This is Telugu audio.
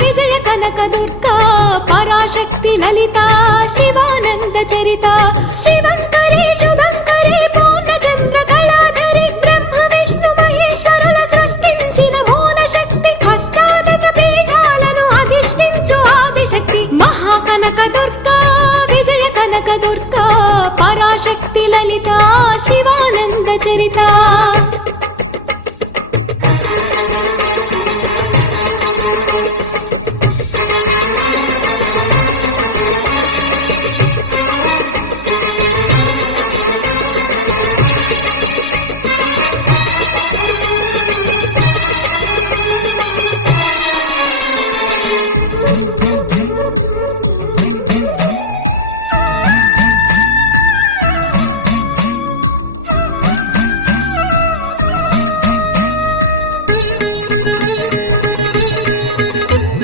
విజయ కనక దుర్గా పరాశక్తి లలిత శివానంద చరిత శివంకరి శుభంకరి పూర్ణచంద్ర కళాధరి బ్రహ్మ విష్ణు మహేశ్వరుల సృష్టించిన మూల శక్తి అష్టాదశ పీఠాలను అధిష్ఠించు ఆదిశక్తి మహాకనక దుర్గా విజయ కనక దుర్గా పరాశక్తి లలిత శివానంద చరిత